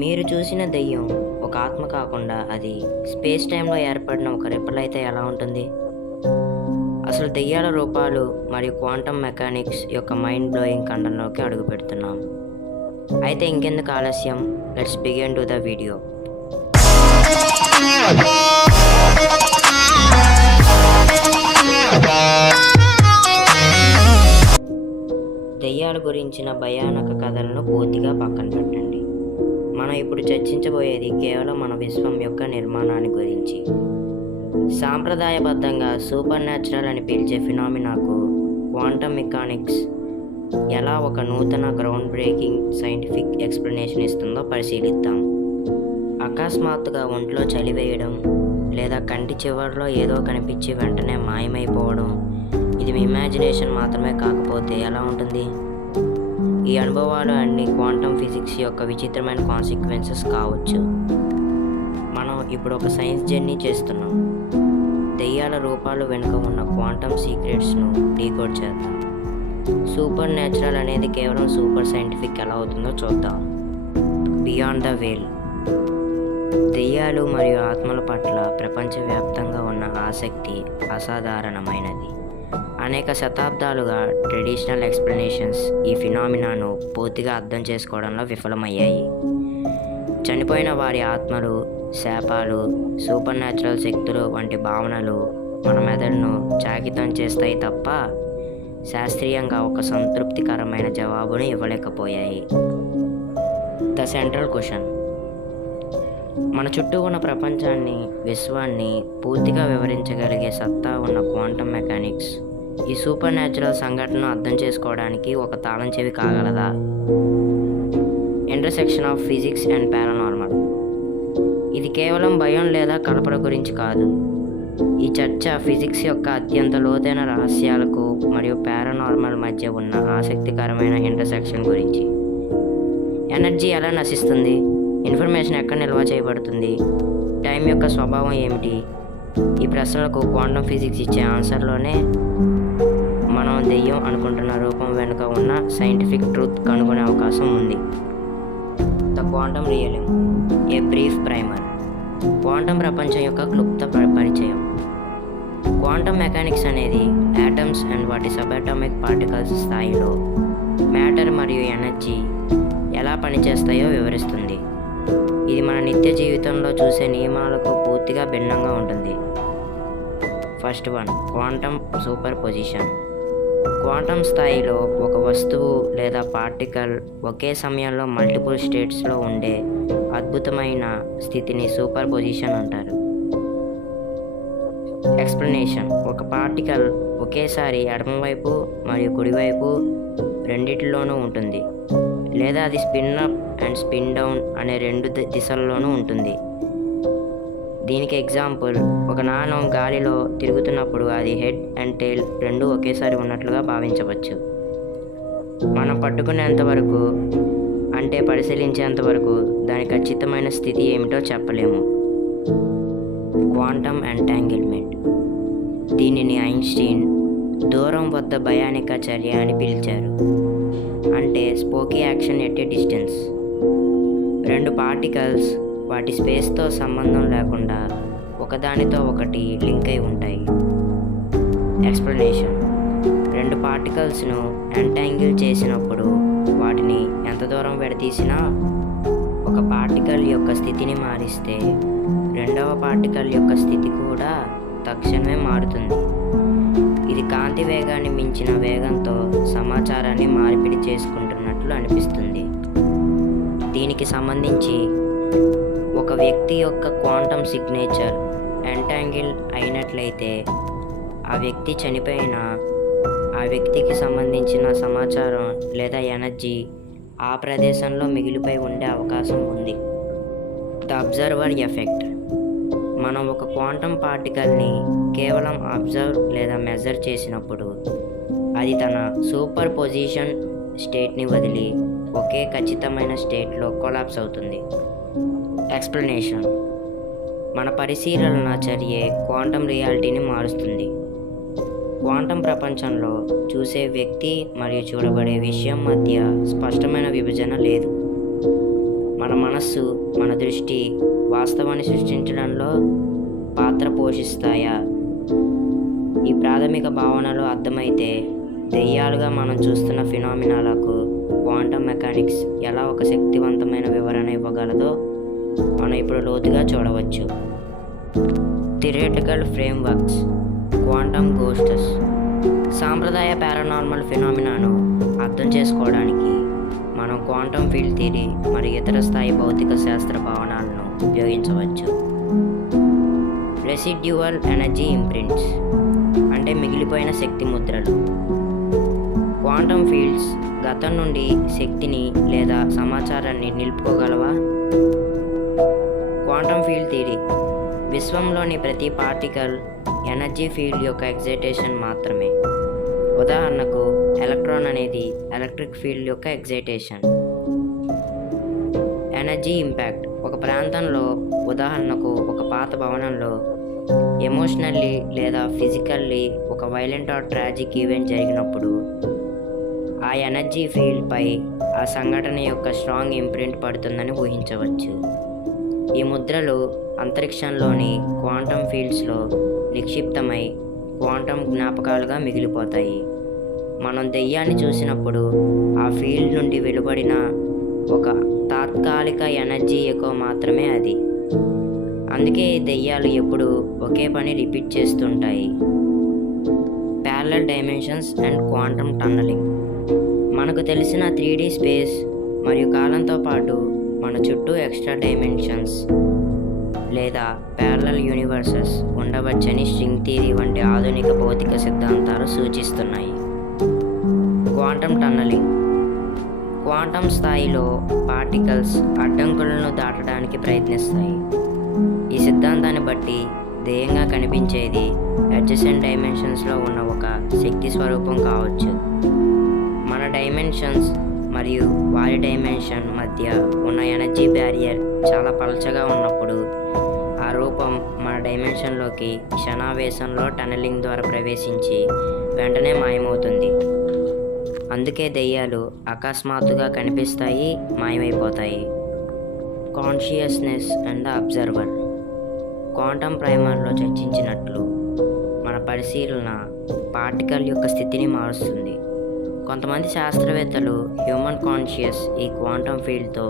మీరు చూసిన దెయ్యం ఒక ఆత్మ కాకుండా అది స్పేస్ టైంలో ఏర్పడిన ఒక రిపల్ అయితే ఎలా ఉంటుంది? అసలు దెయ్యాల రూపాలు మరియు క్వాంటమ్ మెకానిక్స్ యొక్క మైండ్ బ్లోయింగ్ ఖండంలోకి అడుగు పెడుతున్నాం. అయితే ఇంకెందుకు ఆలస్యం, let's begin to the video. దెయ్యాల గురించిన భయానక కథలను పూర్తిగా పక్కన పెట్టండి. మనం ఇప్పుడు చర్చించబోయేది కేవలం మన విశ్వం యొక్క నిర్మాణాన్ని గురించి. సాంప్రదాయబద్ధంగా సూపర్ న్యాచురల్ అని పిలిచే ఫినామినాకు క్వాంటమ్ మెకానిక్స్ ఎలా ఒక నూతన గ్రౌండ్ బ్రేకింగ్ సైంటిఫిక్ ఎక్స్ప్లెనేషన్ ఇస్తుందో పరిశీలిద్దాం. అకస్మాత్తుగా ఒంట్లో చలి వేయడం లేదా కంటి చివరిలో ఏదో కనిపించి వెంటనే మాయమైపోవడం, ఇది మీ ఇమాజినేషన్ మాత్రమే కాకపోతే ఎలా ఉంటుంది? ఈ అనుభవాలు అన్ని క్వాంటమ్ ఫిజిక్స్ యొక్క విచిత్రమైన కాన్సిక్వెన్సెస్ కావచ్చు. మనం ఇప్పుడు ఒక సైన్స్ జర్నీ చేస్తున్నాం. దెయ్యాల రూపాలు వెనుక ఉన్న క్వాంటమ్ సీక్రెట్స్ను డీకోడ్ చేద్దాం. సూపర్ న్యాచురల్ అనేది కేవలం సూపర్ సైంటిఫిక్ ఎలా అవుతుందో చూద్దాం. బియాండ్ ద వేల్. దెయ్యాలు మరియు ఆత్మల పట్ల ప్రపంచవ్యాప్తంగా ఉన్న ఆసక్తి అసాధారణమైనది. అనేక శతాబ్దాలుగా ట్రెడిషనల్ ఎక్స్ప్లెనేషన్స్ ఈ ఫినామినాను పూర్తిగా అర్థం చేసుకోవడంలో విఫలమయ్యాయి. చనిపోయిన వారి ఆత్మలు, శాపాలు, సూపర్ న్యాచురల్ శక్తులు వంటి భావనలు మన మెదడును చాకితం చేస్తాయి తప్ప శాస్త్రీయంగా ఒక సంతృప్తికరమైన జవాబును ఇవ్వలేకపోయాయి. The central question. మన చుట్టూ ఉన్న ప్రపంచాన్ని, విశ్వాన్ని పూర్తిగా వివరించగలిగే సత్తా ఉన్న క్వాంటమ్ మెకానిక్స్ ఈ సూపర్ న్యాచురల్ సంఘటనను అర్థం చేసుకోవడానికి ఒక తాళం చెవి కాగలదా? Intersection of physics and paranormal. ఇది కేవలం భయం లేదా కల్పన గురించి కాదు. ఈ చర్చ ఫిజిక్స్ యొక్క అత్యంత లోతైన రహస్యాలకు మరియు పారానార్మల్ మధ్య ఉన్న ఆసక్తికరమైన ఇంటర్సెక్షన్ గురించి. ఎనర్జీ ఎలా నశిస్తుంది? ఇన్ఫర్మేషన్ ఎక్కడ నిల్వ చేయబడుతుంది? టైం యొక్క స్వభావం ఏమిటి? ఈ ప్రశ్నలకు క్వాంటమ్ ఫిజిక్స్ ఇచ్చే ఆన్సర్లోనే మనం దెయ్యం అనుకుంటున్న రూపం వెనుక ఉన్న సైంటిఫిక్ ట్రూత్ కనుగొనే అవకాశం ఉంది. The quantum realism, a brief primer. Quantum ప్రపంచం యొక్క క్లుప్త పరిచయం. క్వాంటమ్ మెకానిక్స్ అనేది యాటమ్స్ అండ్ వాటి సబాటమిక్ పార్టికల్స్ స్థాయిలో మ్యాటర్ మరియు ఎనర్జీ ఎలా పనిచేస్తాయో వివరిస్తుంది. ఇది మన నిత్య జీవితంలో చూసే నియమాలకు పూర్తిగా భిన్నంగా ఉంటుంది. First one, quantum super position. Quantum స్థాయిలో ఒక వస్తువు లేదా పార్టికల్ ఒకే సమయంలో మల్టిపుల్ స్టేట్స్లో ఉండే అద్భుతమైన స్థితిని సూపర్ పొజిషన్ అంటారు. ఎక్స్ప్లెనేషన్. ఒక పార్టికల్ ఒకేసారి ఎడమవైపు మరియు కుడివైపు రెండిటిలోనూ ఉంటుంది, లేదా అది spin up and spin down అనే రెండు దిశల్లోనూ ఉంటుంది. దీనికి ఎగ్జాంపుల్, ఒక నాణం గాలిలో తిరుగుతున్నప్పుడు అది హెడ్ అండ్ టెయిల్ రెండూ ఒకేసారి ఉన్నట్లుగా భావించవచ్చు. మనం పట్టుకునేంతవరకు, అంటే పరిశీలించేంతవరకు దాని ఖచ్చితమైన స్థితి ఏమిటో చెప్పలేము. Quantum entanglement. దీనిని ఐన్స్టీన్ దూరం వద్ద భయానిక చర్య అని పిలిచారు. అంటే స్పోకీ యాక్షన్ ఎట్ ఏ డిస్టెన్స్. రెండు పార్టికల్స్ వాటి స్పేస్తో సంబంధం లేకుండా ఒకదానితో ఒకటి లింక్ అయి ఉంటాయి. ఎక్స్ప్లెనేషన్. రెండు పార్టికల్స్ను ఎంటాంగిల్ చేసినప్పుడు వాటిని ఎంత దూరం విడదీసినా ఒక పార్టికల్ యొక్క స్థితిని మారిస్తే రెండవ పార్టికల్ యొక్క స్థితి కూడా తక్షణమే మారుతుంది. ఇది కాంతి వేగాన్ని మించిన వేగంతో సమాచారాన్ని మార్పిడి చేసుకుంటున్నట్లు అనిపిస్తుంది. దీనికి సంబంధించి ఒక వ్యక్తి యొక్క క్వాంటమ్ సిగ్నేచర్ ఎంటాంగిల్ అయినట్లయితే ఆ వ్యక్తి చనిపోయిన ఆ వ్యక్తికి సంబంధించిన సమాచారం లేదా ఎనర్జీ ఆ ప్రదేశంలో మిగిలిపోయి ఉండే అవకాశం ఉంది. The observer effect. మనం ఒక క్వాంటమ్ పార్టికల్ని కేవలం అబ్జర్వ్ లేదా మెజర్ చేసినప్పుడు అది తన సూపర్ పొజిషన్ స్టేట్ని వదిలి ఒకే ఖచ్చితమైన స్టేట్లో కొలాప్స్ అవుతుంది. ఎక్స్ప్లెనేషన్. మన పరిశీలన చర్యే క్వాంటమ్ రియాలిటీని మారుస్తుంది. క్వాంటమ్ ప్రపంచంలో చూసే వ్యక్తి మరియు చూడబడే విషయం మధ్య స్పష్టమైన విభజన లేదు. మన మనస్సు, మన దృష్టి వాస్తవాన్ని సృష్టించడంలో పాత్ర పోషిస్తాయా? ఈ ప్రాథమిక భావనలు అర్థమైతే దెయ్యాలుగా మనం చూస్తున్న ఫినామినాలకు క్వాంటం మెకానిక్స్ ఎలా ఒక శక్తివంతమైన వివరణ ఇవ్వగలదో మనం ఇప్పుడు లోతుగా చూడవచ్చు. Theoretical frameworks, quantum ghosts. సాంప్రదాయ పారానార్మల్ ఫినామినాను అర్థం చేసుకోవడానికి మనం క్వాంటమ్ ఫీల్డ్ థియరీ మరియు ఇతర స్థాయి భౌతిక శాస్త్ర భావనలను ఉపయోగించవచ్చు. రెసిడ్యువల్ ఎనర్జీ ఇంప్రింట్స్ అంటే మిగిలిపోయిన శక్తి ముద్రలు. క్వాంటమ్ ఫీల్డ్స్ గతం నుండి శక్తిని లేదా సమాచారాన్ని నిలుపుకోగలవా? క్వాంటమ్ ఫీల్డ్ థియరీ విశ్వంలోని ప్రతి పార్టికల్ ఎనర్జీ ఫీల్డ్ యొక్క ఎగ్జైటేషన్ మాత్రమే. ఉదాహరణకు ఎలక్ట్రాన్ అనేది ఎలక్ట్రిక్ ఫీల్డ్ యొక్క ఎగ్జైటేషన్. ఎనర్జీ ఇంపాక్ట్ ఒక ప్రాంతంలో, ఉదాహరణకు ఒక పాత భవనంలో ఎమోషనల్లీ లేదా ఫిజికల్లీ ఒక వైలెంట్ ఆర్ ట్రాజిక్ ఈవెంట్ జరిగినప్పుడు ఆ ఎనర్జీ ఫీల్డ్పై ఆ సంఘటన యొక్క స్ట్రాంగ్ ఇంప్రింట్ పడుతుందని ఊహించవచ్చు. ఈ ముద్రలు అంతరిక్షంలోని క్వాంటమ్ ఫీల్డ్స్లో నిక్షిప్తమై క్వాంటమ్ జ్ఞాపకాలుగా మిగిలిపోతాయి. మనం దెయ్యాన్ని చూసినప్పుడు ఆ ఫీల్డ్ నుండి వెలువడిన ఒక తాత్కాలిక ఎనర్జీ ఎక్కువ మాత్రమే అది. అందుకే ఈ దెయ్యాలు ఎప్పుడు ఒకే పని రిపీట్ చేస్తుంటాయి. Parallel dimensions and quantum tunnelling. మనకు తెలిసిన 3D స్పేస్ మరియు కాలంతో పాటు మన చుట్టూ ఎక్స్ట్రా డైమెన్షన్స్ లేదా ప్యారలల్ యూనివర్సెస్ ఉండవచ్చని స్ట్రింగ్ థియరీ వంటి ఆధునిక భౌతిక సిద్ధాంతాలు సూచిస్తున్నాయి. Quantum tunnelling. క్వాంటమ్ స్థాయిలో పార్టికల్స్ అడ్డంకులను దాటడానికి ప్రయత్నిస్తాయి. ఈ సిద్ధాంతాన్ని బట్టి ధ్యేయంగా కనిపించేది అడ్జసెంట్ డైమెన్షన్స్లో ఉన్న ఒక శక్తి స్వరూపం కావచ్చు. మన డైమెన్షన్స్ మరియు వారి డైమెన్షన్ మధ్య ఉన్న ఎనర్జీ బ్యారియర్ చాలా పలచగా ఉన్నప్పుడు ఆ రూపం మన డైమెన్షన్లోకి క్షణావేశంలో టనలింగ్ ద్వారా ప్రవేశించి వెంటనే మాయమవుతుంది. అందుకే దెయ్యాలు అకస్మాత్తుగా కనిపిస్తాయి, మాయమైపోతాయి. Consciousness and the observer. Quantum ప్రైమర్లో చర్చించినట్లు మన పరిశీలన పార్టికల్ యొక్క స్థితిని మారుస్తుంది. కొంతమంది శాస్త్రవేత్తలు హ్యూమన్ కాన్షియస్ ఈ క్వాంటమ్ ఫీల్డ్తో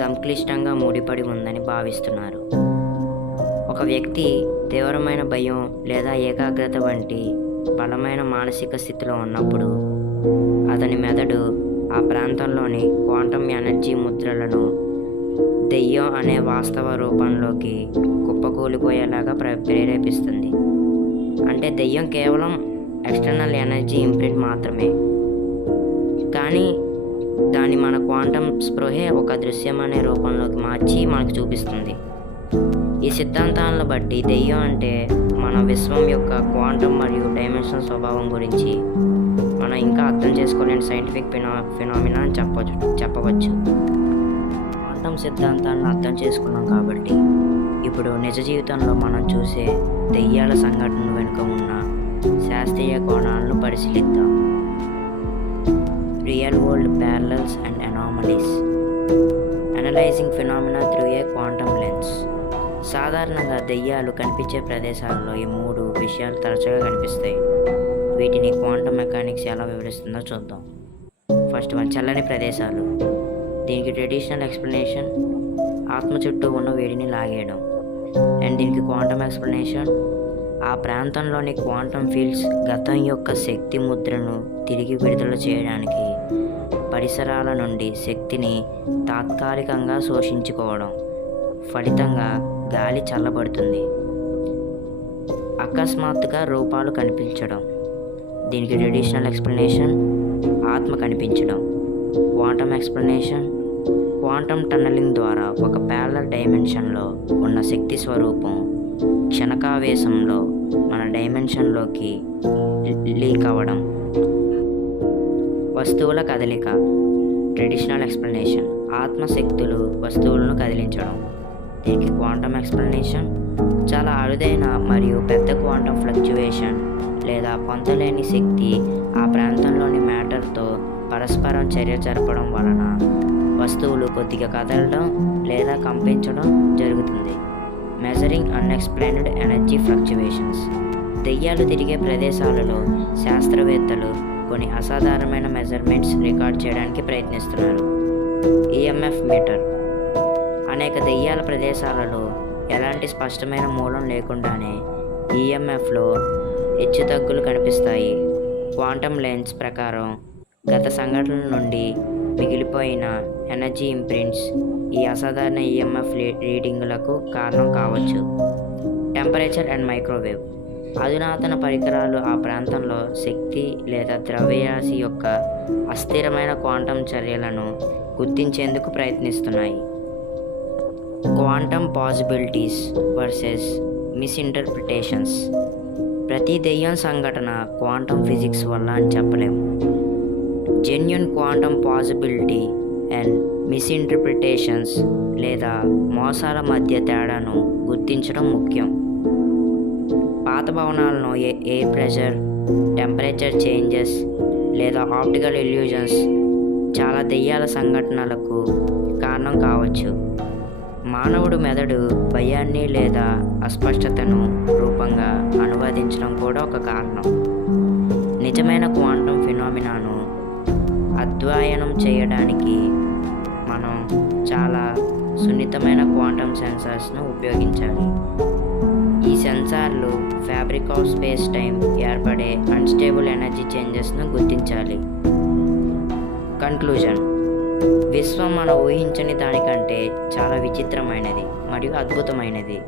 సంక్లిష్టంగా ముడిపడి ఉందని భావిస్తున్నారు. ఒక వ్యక్తి తీవ్రమైన భయం లేదా ఏకాగ్రత వంటి బలమైన మానసిక స్థితిలో ఉన్నప్పుడు అతని మెదడు ఆ ప్రాంతంలోని క్వాంటమ్ ఎనర్జీ ముద్రలను దెయ్యం అనే వాస్తవ రూపంలోకి కుప్పకూలిపోయేలాగా ప్రేరేపిస్తుంది. అంటే దెయ్యం కేవలం ఎక్స్టర్నల్ ఎనర్జీ ఇంప్రింట్ మాత్రమే, కానీ దాన్ని మన క్వాంటమ్ స్పృహే ఒక దృశ్యం అనే రూపంలోకి మార్చి మనకు చూపిస్తుంది. ఈ సిద్ధాంతాలను బట్టి దెయ్యం అంటే మన విశ్వం యొక్క క్వాంటమ్ మరియు డైమెన్షన్ స్వభావం గురించి మనం ఇంకా అర్థం చేసుకోలేని సైంటిఫిక్ ఫినామినా అని చెప్పవచ్చు. క్వాంటమ్ సిద్ధాంతాలను అర్థం చేసుకున్నాం కాబట్టి ఇప్పుడు నిజ జీవితంలో మనం చూసే దెయ్యాల సంఘటనల వెనుక ఉన్న శాస్త్రీయ కోణాలను పరిశీలిద్దాం. Real world parallels and anomalies. Analysing phenomena through a quantum lens. సాధారణంగా దెయ్యాలు కనిపించే ప్రదేశాలలో ఈ 3 విషయాలు తరచుగా కనిపిస్తాయి. వీటిని క్వాంటమ్ మెకానిక్స్ ఎలా వివరిస్తుందో చూద్దాం. ఫస్ట్ వన్, చల్లని ప్రదేశాలు. దీనికి ట్రెడిషనల్ ఎక్స్ప్లెనేషన్ ఆత్మ చుట్టూ ఉన్న వేడిని లాగేయడం. అండ్ దీనికి క్వాంటమ్ ఎక్స్ప్లెనేషన్ ఆ ప్రాంతంలోని క్వాంటమ్ ఫీల్డ్స్ గతం యొక్క శక్తి ముద్రను తిరిగి విడుదల చేయడానికి పరిసరాల నుండి శక్తిని తాత్కాలికంగా శోషించుకోవడం. ఫలితంగా గాలి చల్లబడుతుంది. అకస్మాత్తుగా రూపాలు కనిపించడం. దీనికి ట్రెడిషనల్ ఎక్స్ప్లెనేషన్ ఆత్మ కనిపించడం. క్వాంటమ్ ఎక్స్ప్లెనేషన్ క్వాంటమ్ టన్నలింగ్ ద్వారా ఒక ప్యారలల్ డైమెన్షన్లో ఉన్న శక్తి స్వరూపం క్షణకావేశంలో మన డైమెన్షన్లోకి లీక్ అవ్వడం. వస్తువుల కదలిక. ట్రెడిషనల్ ఎక్స్ప్లెనేషన్ ఆత్మశక్తులు వస్తువులను కదిలించడం. దీనికి క్వాంటమ్ ఎక్స్ప్లెనేషన్ చాలా అరుదైన మరియు పెద్ద క్వాంటమ్ ఫ్లక్చువేషన్ లేదా పొందలేని శక్తి ఆ ప్రాంతంలోని మ్యాటర్తో పరస్పరం చర్య జరపడం వలన వస్తువులు కొద్దిగా కదలడం లేదా కంపించడం జరుగుతుంది. Measuring unexplained energy fluctuations. దెయ్యాలు తిరిగే ప్రదేశాలలో శాస్త్రవేత్తలు కొన్ని అసాధారణమైన మెజర్మెంట్స్ రికార్డ్ చేయడానికి ప్రయత్నిస్తున్నారు. EMF meter. అనేక దెయ్యాల ప్రదేశాలలో ఎలాంటి స్పష్టమైన మూలం లేకుండానే ఈఎంఎఫ్లో హెచ్చుతగ్గులు కనిపిస్తాయి. క్వాంటమ్ లెన్స్ ప్రకారం గత సంఘటనల నుండి మిగిలిపోయిన ఎనర్జీ ఇంప్రింట్స్ ఈ అసాధారణ ఈఎంఎఫ్ రీడింగులకు కారణం కావచ్చు. Temperature and microwave. అధునాతన పరికరాలు ఆ ప్రాంతంలో శక్తి లేదా ద్రవ్యరాశి యొక్క అస్థిరమైన క్వాంటం చర్యలను గుర్తించేందుకు ప్రయత్నిస్తున్నాయి. Quantum possibilities versus misinterpretations. ప్రతి దెయ్యం సంఘటన క్వాంటమ్ ఫిజిక్స్ వల్ల అని చెప్పలేము. Genuine quantum possibility and misinterpretations లేదా మోసాల మధ్య తేడాను గుర్తించడం ముఖ్యం. పాత భవనాలను ఎయిర్ ప్రెషర్, టెంపరేచర్ చేంజెస్ లేదా ఆప్టికల్ ఇల్యూజన్స్ చాలా దెయ్యాల సంఘటనలకు కారణం కావచ్చు. మానవుడు మెదడు భయాన్ని లేదా అస్పష్టతను రూపంగా అనువదించడం కూడా ఒక కారణం. నిజమైన క్వాంటం ఫినామినాను అధ్యయనం చేయడానికి మనం చాలా సున్నితమైన క్వాంటం సెన్సార్స్ను ఉపయోగించాలి. ఈ సెన్సార్లు ఫ్యాబ్రిక్ ఆఫ్ స్పేస్ టైం ఏర్పడే అన్స్టేబుల్ ఎనర్జీ చేంజెస్ను గుర్తించాలి. కన్క్లూజన్. విశ్వం మనం ఊహించని దానికంటే చాలా విచిత్రమైనది మరియు అద్భుతమైనది.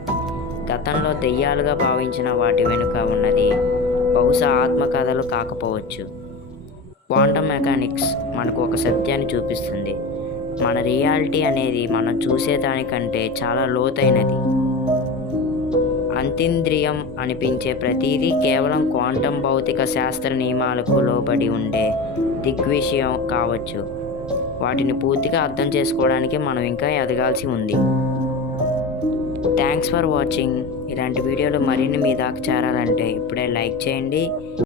గతంలో దెయ్యాలుగా భావించిన వాటి వెనుక ఉన్నది బహుశా ఆత్మకథలు కాకపోవచ్చు. క్వాంటమ్ మెకానిక్స్ మనకు ఒక సత్యాన్ని చూపిస్తుంది. మన రియాలిటీ అనేది మనం చూసేదానికంటే చాలా లోతైనది. అంతీంద్రియం అనిపించే ప్రతిదీ కేవలం క్వాంటం భౌతిక శాస్త్ర నియమాలకు లోబడి ఉండే దిగ్విషయం కావచ్చు. వాటిని పూర్తిగా అర్థం చేసుకోవడానికి మనం ఇంకా ఎదగాల్సి ఉంది. Thanks for watching. ఇలాంటి వీడియోలు మరిన్ని మీ దాకా చేరాలంటే ఇప్పుడే లైక్ చేయండి.